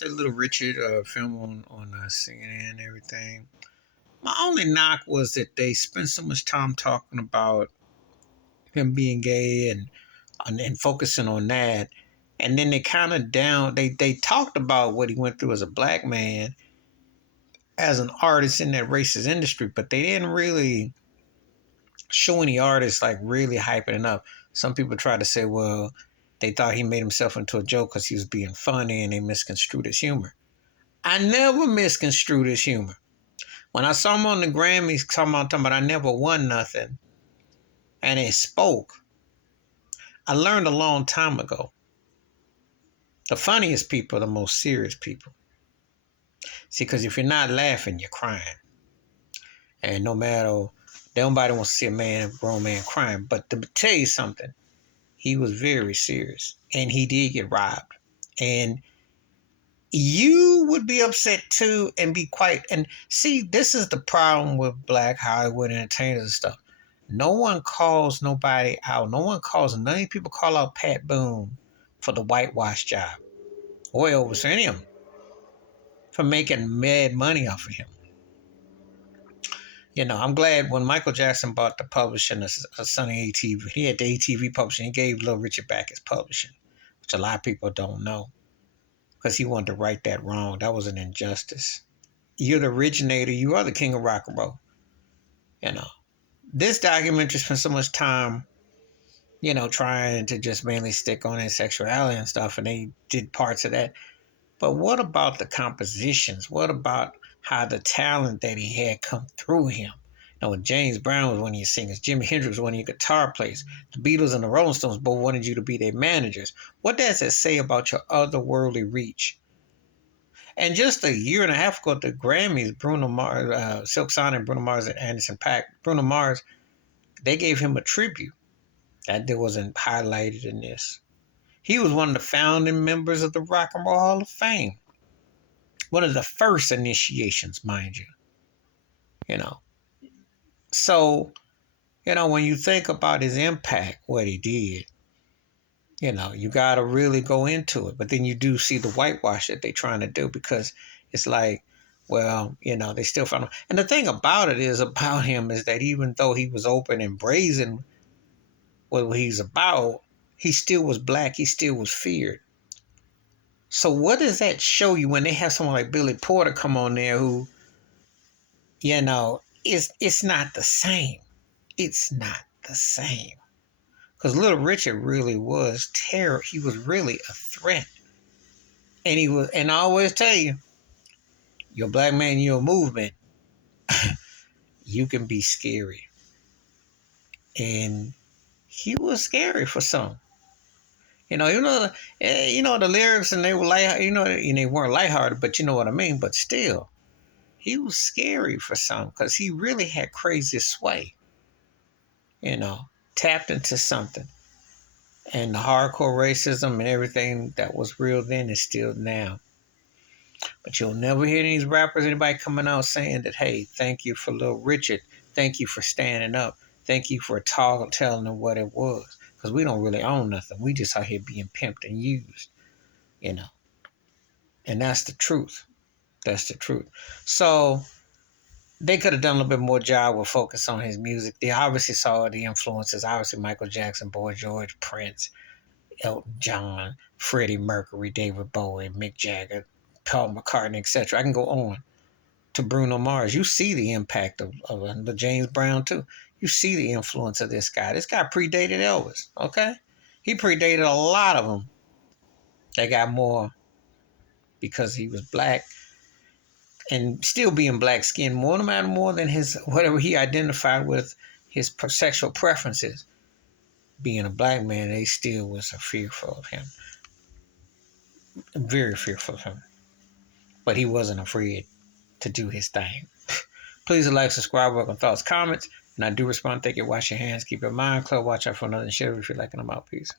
watched that Little Richard film on CNN and everything. My only knock was that they spent so much time talking about him being gay and focusing on that, and then they kind of down. They talked about what he went through as a black man, as an artist in that racist industry, but they didn't really show any artists like really hyping it up. Some people try to say, well, they thought he made himself into a joke because he was being funny and they misconstrued his humor. I never misconstrued his humor. When I saw him on the Grammys talking about I never won nothing and it spoke, I learned a long time ago. The funniest people are the most serious people. See, because if you're not laughing, you're crying. And no matter, nobody wants to see a grown man crying. But to tell you something, he was very serious. And he did get robbed. And you would be upset too and be quite, and see, this is the problem with black Hollywood entertainers and stuff. No one calls nobody out. None of these people call out Pat Boone for the whitewash job or Elvis or any of them for making mad money off of him. You know, I'm glad when Michael Jackson bought the publishing of Sonny ATV, he had the ATV publishing, he gave Little Richard back his publishing, which a lot of people don't know because he wanted to right that wrong. That was an injustice. You're the originator. You are the king of rock and roll. You know, this documentary spent so much time, you know, trying to just mainly stick on his sexuality and stuff, and they did parts of that. But what about the compositions? What about how the talent that he had come through him? You know, James Brown was one of your singers. Jimi Hendrix was one of your guitar players. The Beatles and the Rolling Stones both wanted you to be their managers. What does it say about your otherworldly reach? And just a year and a half ago at the Grammys, Bruno Mars, Silk Sonic, Bruno Mars, and Anderson .Paak, Bruno Mars, they gave him a tribute. That wasn't highlighted in this. He was one of the founding members of the Rock and Roll Hall of Fame. One of the first initiations, mind you. You know. So, you know, when you think about his impact, what he did, you know, you got to really go into it. But then you do see the whitewash that they're trying to do because it's like, well, you know, they still found him. And the thing about him is that even though he was open and brazen what he's about, he still was black. He still was feared. So what does that show you when they have someone like Billy Porter come on there who, you know, it's not the same. It's not the same. Because Little Richard really was terror. He was really a threat. And I always tell you, you're a black man, you're a movement, you can be scary. And he was scary for some. You know, the lyrics, and they were light, and they weren't lighthearted, but you know what I mean. But still, he was scary for some because he really had crazy sway. You know, tapped into something, and the hardcore racism and everything that was real then is still now. But you'll never hear these rappers, anybody coming out saying that, hey, thank you for Little Richard, thank you for standing up, thank you for telling them what it was. Because we don't really own nothing. We just out here being pimped and used, you know. And that's the truth. That's the truth. So they could have done a little bit more job with focus on his music. They obviously saw the influences. Obviously, Michael Jackson, Boy George, Prince, Elton John, Freddie Mercury, David Bowie, Mick Jagger, Paul McCartney, etc. I can go on to Bruno Mars. You see the impact of the James Brown, too. You see the influence of this guy. This guy predated Elvis, okay? He predated a lot of them. They got more because he was black and still being black skinned more, no matter more than his, whatever he identified with his sexual preferences. Being a black man, they still was fearful of him. Very fearful of him. But he wasn't afraid to do his thing. Please like, subscribe, welcome thoughts, comments. And I do respond. Take it, wash your hands, keep your mind clear, watch out for another shit if you like, and I'm out. Peace.